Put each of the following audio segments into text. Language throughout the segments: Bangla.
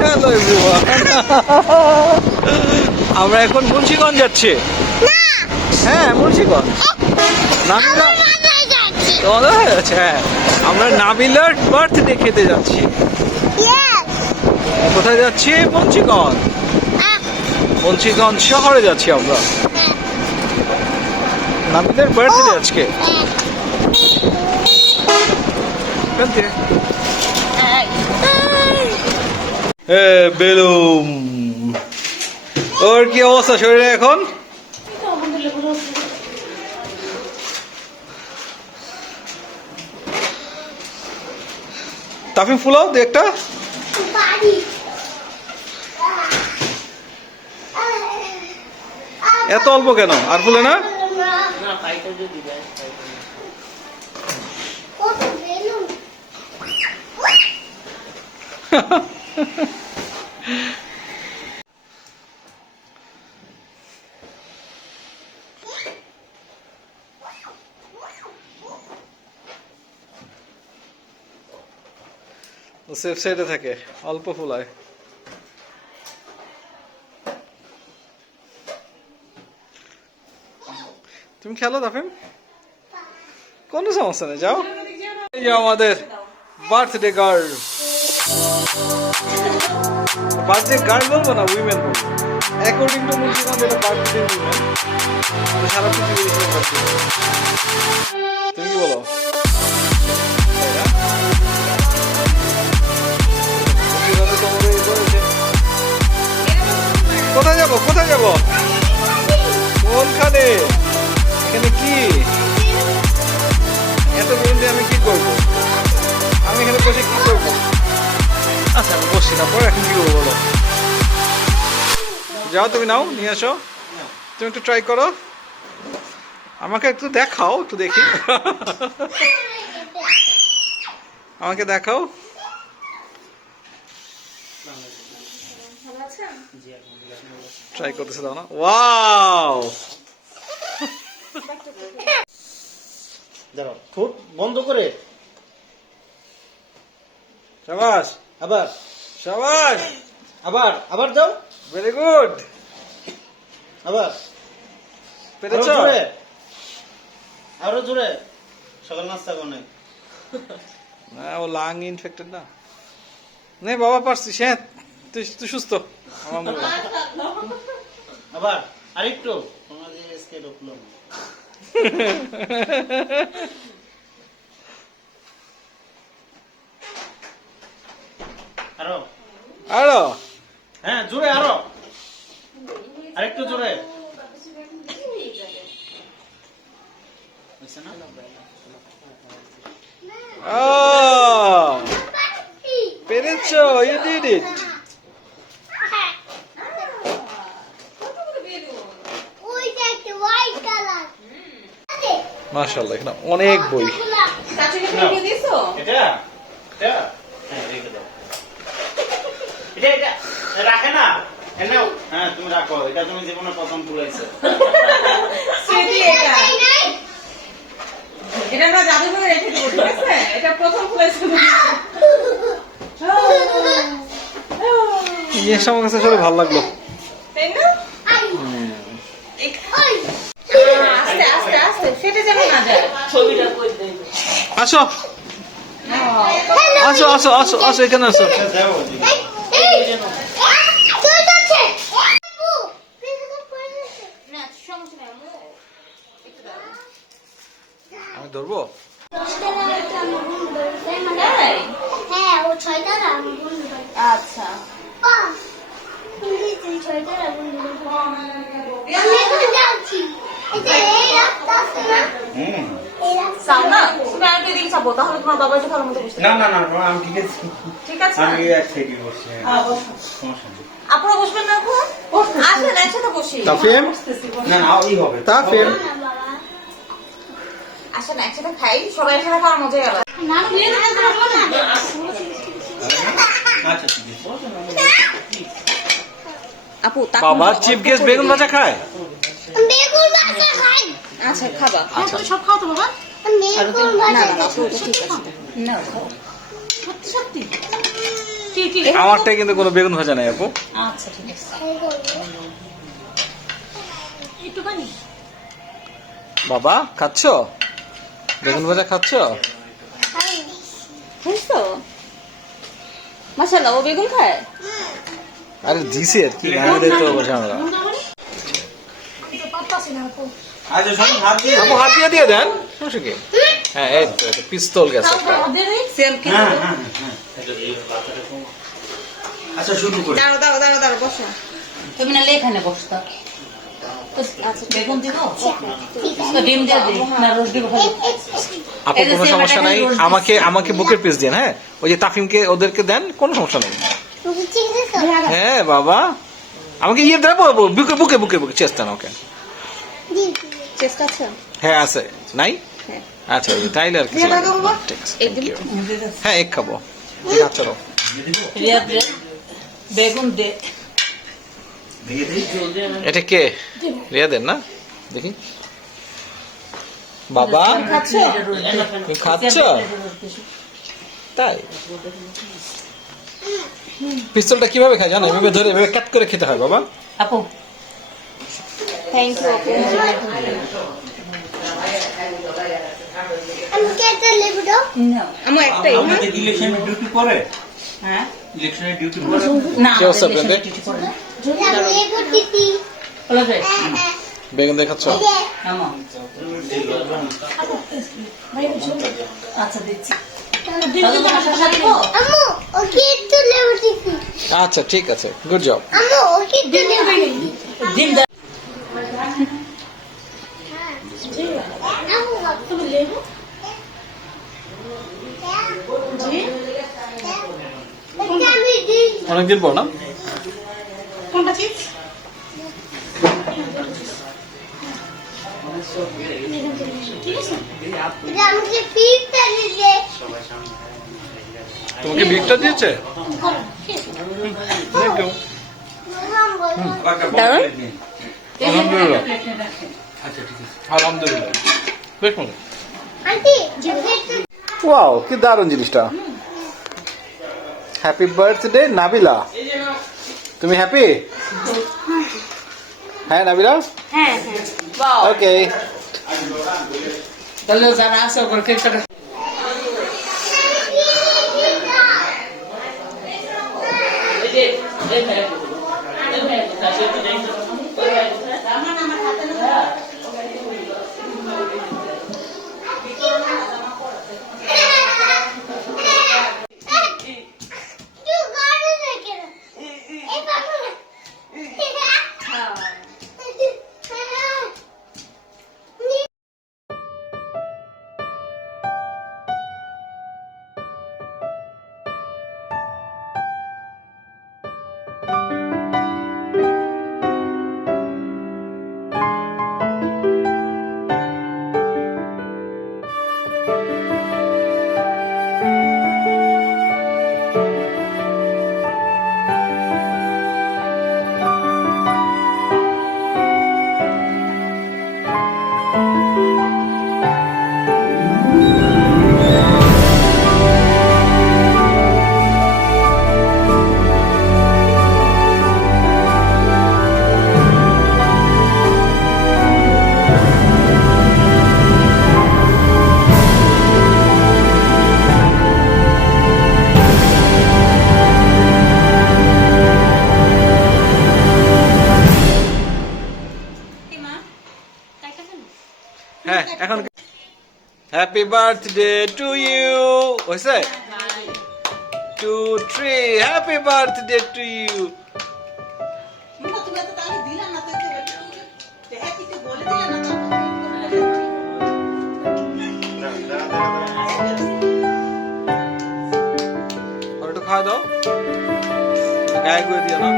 হ্যালো এভরিওয়ান, আমরা এখন মুন্সিগঞ্জ যাচ্ছি। হ্যাঁ মুন্সিগঞ্জ। নাবিলা হ্যাঁ, আমরা নাবিলার বার্থডে খেতে যাচ্ছি। কোথায় যাচ্ছি? মুন্সিগঞ্জ। মুন্সিগঞ্জ শহরে যাচ্ছি আমরা। নাবিলার বার্থডে আজকে। বেলুম, ওর কি অবস্থা শরীরে এখন? তাফিম ফুলাও দে একটা। এত অল্প কেন? আর ফুলে না? সেফ সাইডে থাকে, অল্প ফুলায়। তুমি খেলো তাফিম, কোনো সমস্যা নেই, যাও। এই যে আমাদের বার্থডে গার্ল। বার্থডে গার্ল বলবো না, উইমেন বলবো। অ্যাকর্ডিং টু মুন্সিগঞ্জ এটা বার্থডে উইমেন। সারা পৃথিবীর তুমি কি বলো? কোথায় যাবো? কোথায় যাবো? কোনখানে? এখানে কি এত বেরোতে আমি কি করবো? আমি এখানে বসে কি করবো? আচ্ছা আমি বসছি না, পরে এখন কি করবো বলো? যাও তুমি, নাও নিয়ে আসো। তুমি একটু ট্রাই করো, আমাকে একটু দেখাও, একটু দেখি। আমাকে দেখাও। ট্রাই করতেছে, দাও না। ওয়াও, দাঁড়াও, ঠোঁট বন্ধ করে। শাবাশ, আবার শাবাশ, আবার আবার দাও। Very good. আবার পেরেছো? আরো জোরে। সকাল নাস্তা কোনে? না, ও লাং ইনফেক্টেড না। নে বাবা, পারছিস। হ্যাঁ, তুই সুস্থ। আবার আরেকটু। তোমাদের এসকে ঢুকলো। আরো আরো। হ্যাঁ, জোরে আরো। আরেকটু জোরে। পেরেছো, ইউ ডিড ইট। মাশাআল্লাহ, এখানে অনেক বই। এটা এটা হ্যাঁ, রেখে দাও। এটা রাখে না। হ্যাঁ, তুমি রাখো। এটা তুমি জীবনে প্রথম তুলেছো। এটা আমরা জাদুঘরে রেখে দেবো, ঠিক আছে? এটা প্রথম খুলেছি। জিনিসটা আমার কাছে আসলে ভালো লাগলো, তাই না? আস্তে আস্তে আস্তে ফেটে যেন না যায়। ছবিটা কই দেই। আসো আসো আসো আসো আসো, এখানে আসো। আমি ধরবো? আচ্ছা, তাহলে তোমার বাবা ভালো মতো বুঝতে না না না, আমি ঠিক আছে। ঠিক আছে, আমি এক সাইডে বসছি। সমস্যা নেই। আপনারা বসবেন না এখন? আসেন একসাথে বসি। তাফিম, না না, ওই হবে। তাফিম, আসেন একসাথে খাই। সবাই একসাথে খাওয়ার মজাই আলাদা। আচ্ছা ঠিক আছে। আপু বাবা চিপ গেস্ট বেগুন ভাজা খায়? আচ্ছা খাবা। তুমি সব খাও তো বাবা। না না আপু, ঠিক আছে। না সত্যি সত্যি কি আমারটাই কিন্তু কোনো বেগুন ভাজা নাই আপু। আচ্ছা ঠিক আছে। বাবা খাচ্ছ বেগুন ভাজা খাচ্ছ? বুঝছো মাশাআল্লাহ ও বেগুন খায়। আরে দিছি আর কি আমি দিতে হবে আমরা। আচ্ছা শোনো হাত দিয়ে আপু হাত দিয়ে দেন সমস্যা কি? হ্যাঁ এই তো এটা পিস্তল গেছে একটা। সেম কি হ্যাঁ হ্যাঁ হ্যাঁ আচ্ছা শুরু করি দাঁড়াও বসো। তুমি না এখানে বসতো। আচ্ছা বেগুন দিব তো ডিম দিয়ে দিই না রোজ দিব খালি। আপু কোনো সমস্যা নাই, আমাকে বুকের পিস দেন। হ্যাঁ ওই যে তাফিমকে ওদেরকে দেন, কোনো সমস্যা নেই। হ্যাঁ বাবা আমাকে ইয়ে দেবো বুকে বুকে বুকে বুকে চেষ্টা না ওকে। চেষ্টা আছে? হ্যাঁ আছে নাই? হ্যাঁ। আচ্ছা তাইলে আর কি ঠিক আছে thank you। হ্যাঁ এক খাবো ঠিক আছে চলো। রিয়া দে বেগুন দে। এটা কে রিয়াদের না দেখি বাবা খাচ্ছো? তুমি খাচ্ছ তাই? পিস্তলটা কিভাবে খায় জানো? এভাবে ধরে এভাবে কাট করে খেতে হয় বাবা। আপু থ্যাংক ইউ আপু। আমার একটাই আমাদের ইলেকশনের ডিউটি করে হ্যাঁ ইলেকশনের ডিউটি করে না কি অবস্থা আপনাদের? হলো রে বেগুন দিয়ে খাচ্ছ? আমা আচ্ছা দিচ্ছি। আচ্ছা ঠিক আছে গুড জব। ডিম দে। অনেকদিন পর না? কোনটা চিপস? তোমাকে বিগটা দিয়েছে? দারুন। আলহামদুলিল্লাহ আচ্ছা ঠিক আছে আলহামদুলিল্লাহ বেশ মজা। ওয়াও কি দারুণ জিনিসটা। Happy birthday Nabila. তুমি হ্যাপি? হ্যাঁ নাবিলা হ্যাঁ বাহ ওকে। তাহলে যারা আছে ওর কেক কাটা। এই যে এই ভাই এই ভাই কাছে তো যাই তো ওই ভাই আমার হাতে না। হ্যাঁ এখন হ্যাপি বার্থডে টু ইউ হয়েছে 2 3 হ্যাপি বার্থডে টু ইউ। তুমি এত তাহলে দিলা না তো হ্যাপি তো বলে দিলা না তো। আর একটু খাওয়া দাও গায়ে গুয়ে দিও না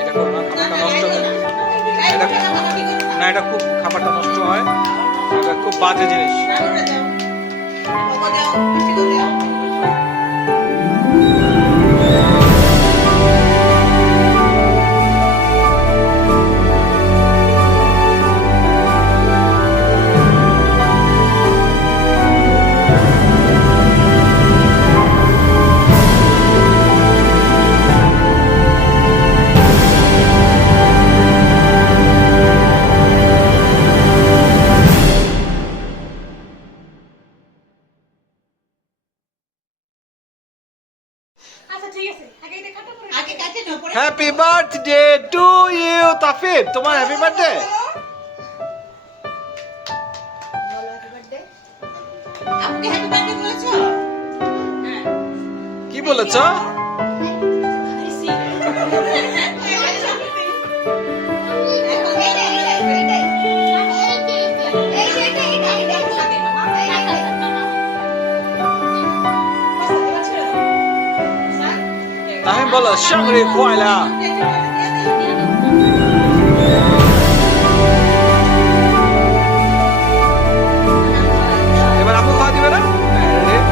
এটা করো না খাবারটা নষ্ট হয় এটা না এটা খুব খাবারটা নষ্ট হয় এটা খুব বাজে জিনিস। আগে কাটে নাও পরে হ্যাপি বার্থডে টু ইউ তাফির, তোমার হ্যাপি বার্থডে। আপনি হ্যাপি বার্থডে বলেছো? হ্যাঁ কি বলেছো? তাহলে বলো সংরি খোয়ালা। এবার আপু খাওয়া দিবে না? হ্যাঁ,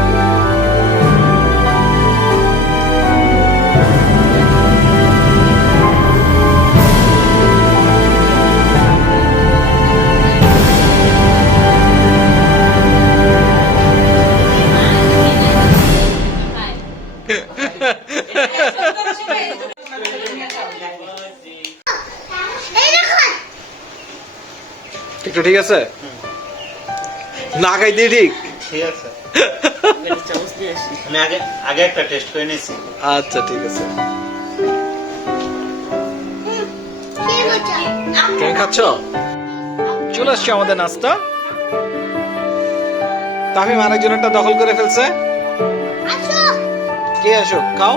একটু ঠিক আছে না খাই দিয়ে ঠিক। ঠিক আছে আমি আগে আগে একটা টেস্ট করে নিয়েছি। আচ্ছা ঠিক আছে। কেমন খাচ্ছ? চলে আসছে আমাদের নাস্তা। তামিম আরেকজন একটা দখল করে ফেলছে। কে আসো খাও।